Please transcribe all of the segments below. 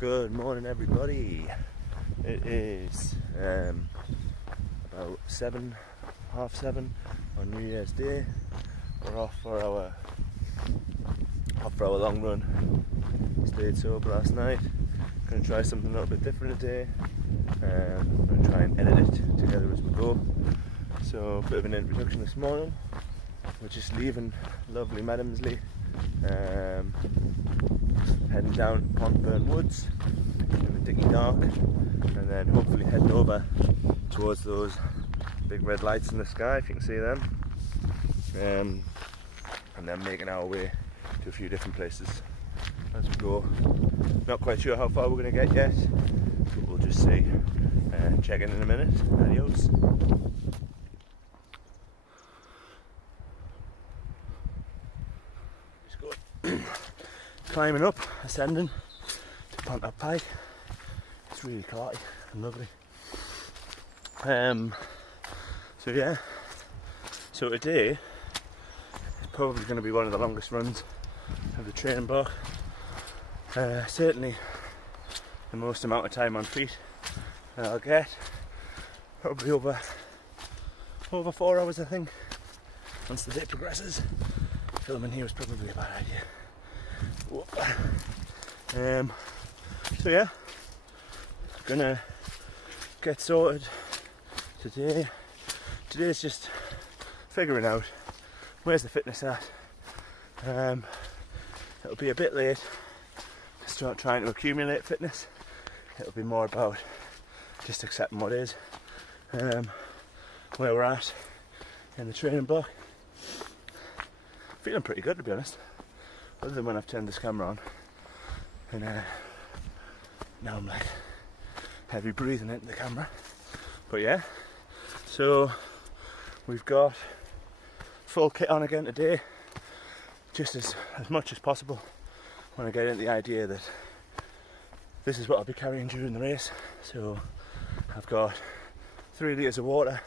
Good morning, everybody. It is about half seven on New Year's Day. We're off for our long run. Stayed sober last night. Gonna try something a little bit different today. I'm gonna try and edit it together as we go. So, a bit of an introduction this morning. We're just leaving lovely Madamsley, heading down Pontburn Woods in the dicky dark, and then hopefully heading over towards those big red lights in the sky, if you can see them, and then making our way to a few different places as we go. Not quite sure how far we're going to get yet, but we'll just see. Check in a minute. Adios. Climbing up, ascending to Pontop Pike. It's really clarty and lovely. So yeah, so today is probably going to be one of the longest runs of the training block. Certainly the most amount of time on feet that I'll get. Probably over 4 hours, I think, once the day progresses. Filming here was probably a bad idea. So yeah, gonna get sorted today. Today's just figuring out where's the fitness at. It'll be a bit late to start trying to accumulate fitness. It'll be more about just accepting what is, where we're at in the training block. Feeling pretty good, to be honest, other than when I've turned this camera on, and now I'm like heavy breathing into the camera. But yeah, so we've got full kit on again today, just as much as possible when I get into the idea that this is what I'll be carrying during the race. So I've got 3 litres of water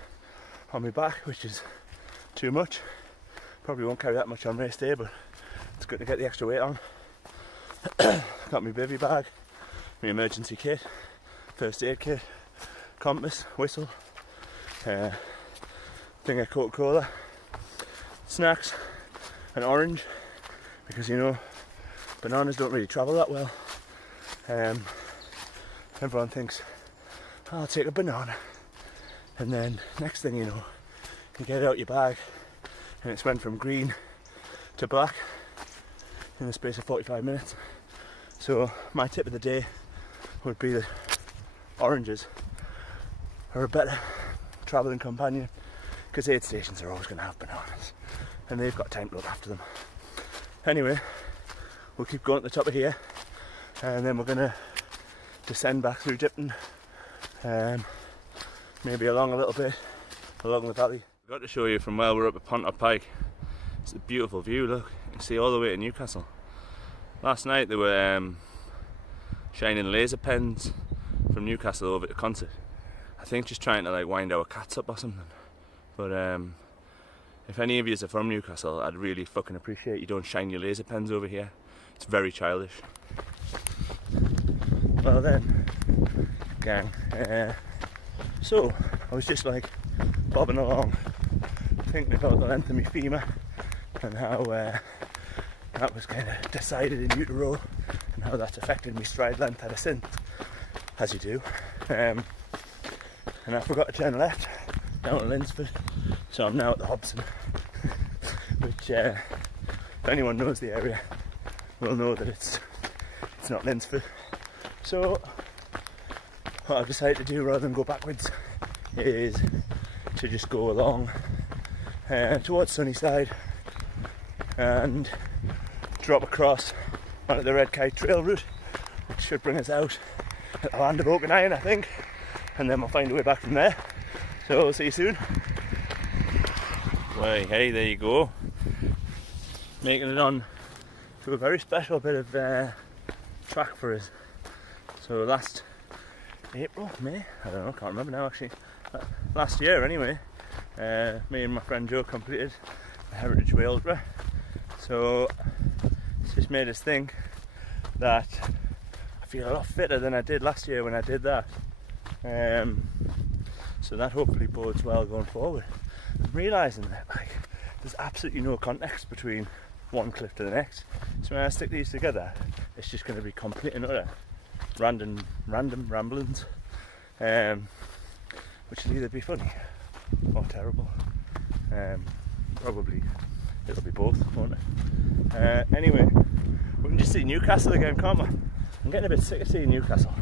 on my back, which is too much. Probably won't carry that much on race day, but it's good to get the extra weight on. Got my bivvy bag, my emergency kit, first aid kit, compass, whistle, thing of Coca-Cola, snacks, an orange, because you know bananas don't really travel that well. Everyone thinks, oh, I'll take a banana, and then next thing you know, you get it out your bag and it's went from green to black in the space of 45 minutes. So my tip of the day would be that oranges are a better travelling companion, because aid stations are always going to have bananas and they've got time to look after them. Anyway, we'll keep going to the top of here, and then we're going to descend back through Dipton, maybe along a little bit along the valley. I've got to show you from where we're up at Pontop Pike. It's a beautiful view, look. You can see all the way to Newcastle. Last night they were shining laser pens from Newcastle over to concert. I think just trying to like wind our cats up or something. But if any of you are from Newcastle, I'd really fucking appreciate you don't shine your laser pens over here. It's very childish. Well then, gang, so I was just like bobbing along, thinking about the length of my femur and how that was kind of decided in utero, and how that's affected my stride length ever since, as you do. And I forgot to turn left down to Linsford, so I'm now at the Hobson, which if anyone knows the area will know that it's not Linsford. So what I've decided to do, rather than go backwards, is to just go along towards Sunnyside and drop across onto the Red Kite Trail route, which should bring us out at the land of Oak and Iron, I think, and then we'll find a way back from there. So we'll see you soon. Well, hey, there you go, making it on to a very special bit of track for us. So last April, May, I don't know, can't remember now actually, last year anyway, me and my friend Joe completed the Heritage Way Ultra. So it's just made us think that feel a lot fitter than I did last year when I did that. So that hopefully bodes well going forward. I'm realising that like there's absolutely no context between one cliff to the next. So when I stick these together, it's just going to be complete and utter random ramblings, which will either be funny or terrible. Probably it'll be both, won't it? Anyway, we can just see Newcastle again, can't we? I'm getting a bit sick of seeing Newcastle.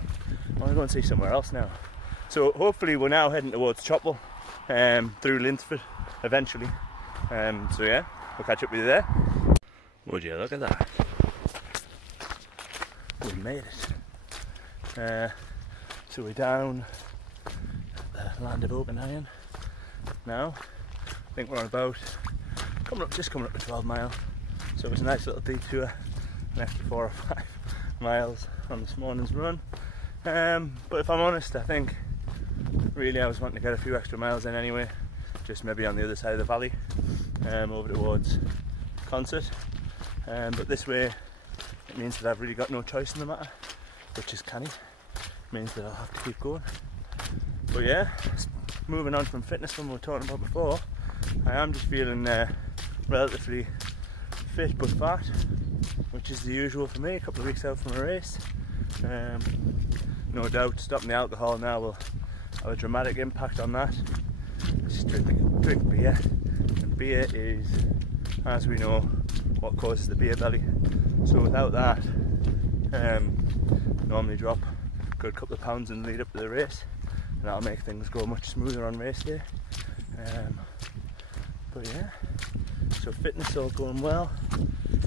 I want to go and see somewhere else now. So hopefully we're now heading towards Chopwell, through Linsford eventually. So yeah, we'll catch up with you there. Would you look at that? We made it. So we're down at the land of Oak and Iron now. I think we're on about just coming up to 12 mile. So it was a nice little detour, an extra 4 or 5 miles on this morning's run. But if I'm honest, I think really I was wanting to get a few extra miles in anyway, just maybe on the other side of the valley, over towards Concert. But this way it means that I've really got no choice in the matter, which is canny. It means that I'll have to keep going. But yeah, moving on from fitness from what we were talking about before, I am just feeling relatively fit but fat, which is the usual for me a couple of weeks out from a race. No doubt stopping the alcohol now will have a dramatic impact on that. Just drink beer, and beer is, as we know, what causes the beer belly. So without that, normally drop a good couple of pounds in the lead up to the race, and that'll make things go much smoother on race day. But yeah, so fitness all going well.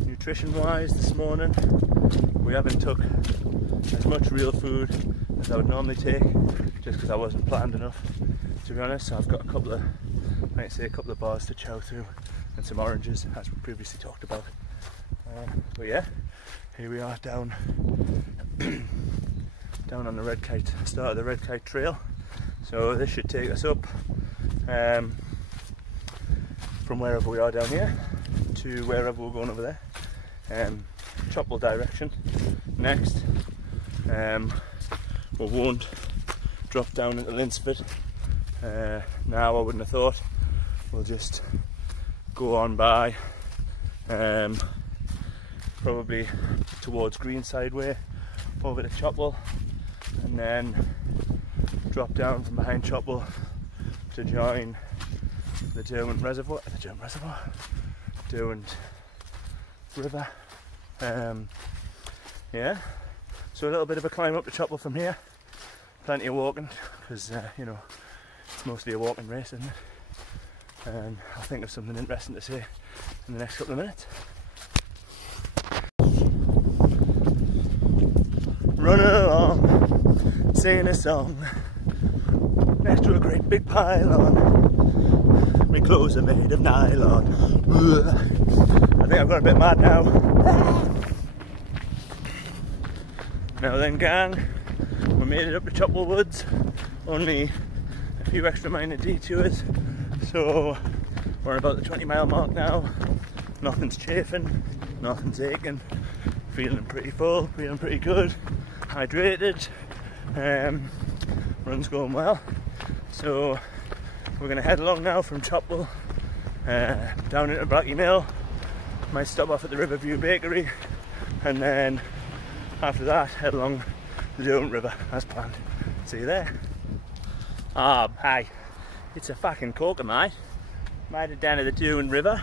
Nutrition wise this morning, we haven't took as much real food as I would normally take, just because I wasn't planned enough, to be honest. So I've got a couple of bars to chow through and some oranges, as we previously talked about. But yeah, here we are down on the Red Kite, start of the Red Kite Trail. So this should take us up from wherever we are down here to wherever we're going over there, Chopwell direction next. We won't drop down into Linsford now, I wouldn't have thought. We'll just go on by probably towards Greenside way over to Chopwell, and then drop down from behind Chopwell to join the Derwent River. Yeah, so a little bit of a climb up to Chopwell from here, plenty of walking, because you know, it's mostly a walking race, isn't it? And I'll think of something interesting to say in the next couple of minutes. Running along, singing a song next to a great big pylon. My clothes are made of nylon. I think I've got a bit mad now. Now then, gang, we made it up to Chopwell Woods. Only a few extra minor detours, so we're about the 20 mile mark now. Nothing's chafing, nothing's aching. Feeling pretty full, feeling pretty good, hydrated. Run's going well. So we're going to head along now from Chopwell down into Blackie Mill. Might stop off at the Riverview Bakery, and then after that head along the Derwent River as planned. See you there. Ah, hi. It's a fucking corker, mate. Made it down to the Derwent River.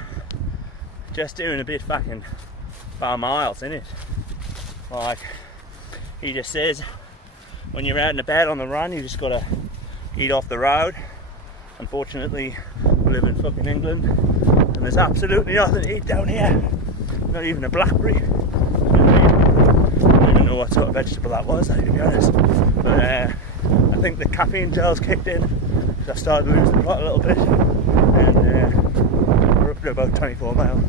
Just doing a bit fucking bar miles, innit? Like, he just says, when you're out and about on the run, you just gotta eat off the road. Unfortunately, we live in fucking England, and there's absolutely nothing to eat down here. Not even a blackberry. I don't even know what sort of vegetable that was, to be honest. But I think the caffeine gel's kicked in, because I've started to lose the plot a little bit. And we're up to about 24 miles.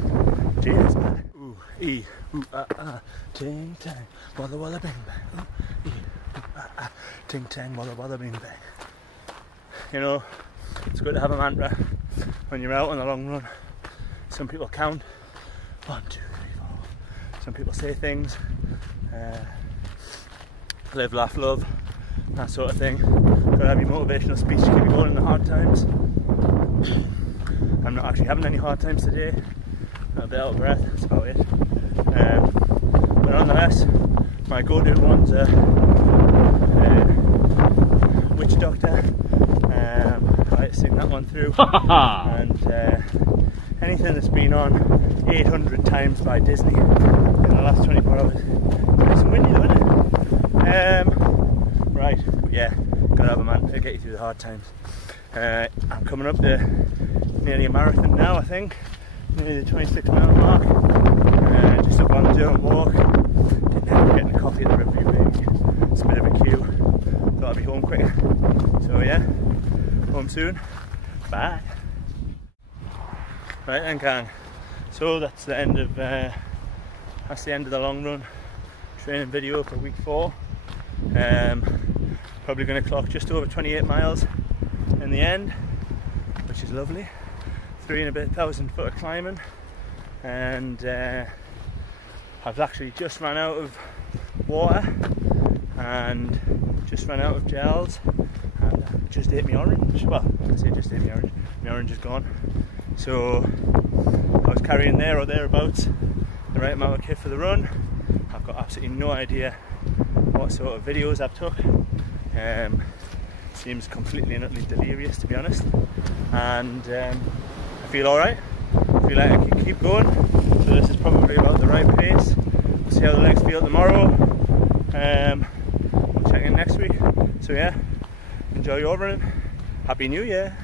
Cheers, man. Ooh, ee, ooh, ah, ah, ting tang, walla walla bing bang. Ooh, ee, ooh, ah, ah, ting tang, walla walla bing bang. You know, it's good to have a mantra when you're out on a long run. Some people count 1, 2, 3, 4. Some people say things. live, laugh, love, that sort of thing. Gotta have your motivational speech to keep you going in the hard times. I'm not actually having any hard times today. I'm a bit out of breath, that's about it. But nonetheless, my go-to one's a witch doctor. I like to sing that one through. And anything that's been on 800 times by Disney in the last 24 hours. It's windy though, isn't it? Right, but yeah, gotta have a man to get you through the hard times. I'm coming up to nearly a marathon now, I think. Nearly the 26-mile mark. Just up on the Durham walk. Didn't end up getting a coffee at the review maybe. It's a bit of a queue. Thought I'd be home quicker. So yeah, home soon. Bye. Right then, gang. So that's the end of the long run training video for week 4. Probably going to clock just over 28 miles in the end, which is lovely. 3 and a bit thousand foot of climbing, and I've actually just run out of water and just ran out of gels, and just ate my orange. Well, I say just ate my orange. My orange is gone. So I was carrying there or thereabouts the right amount of kit for the run. I've got absolutely no idea what sort of videos I've took. Seems completely and utterly delirious, to be honest. And I feel alright. I feel like I can keep going. So this is probably about the right pace. We'll see how the legs feel tomorrow. We'll check in next week. So yeah, enjoy your running. Happy New Year.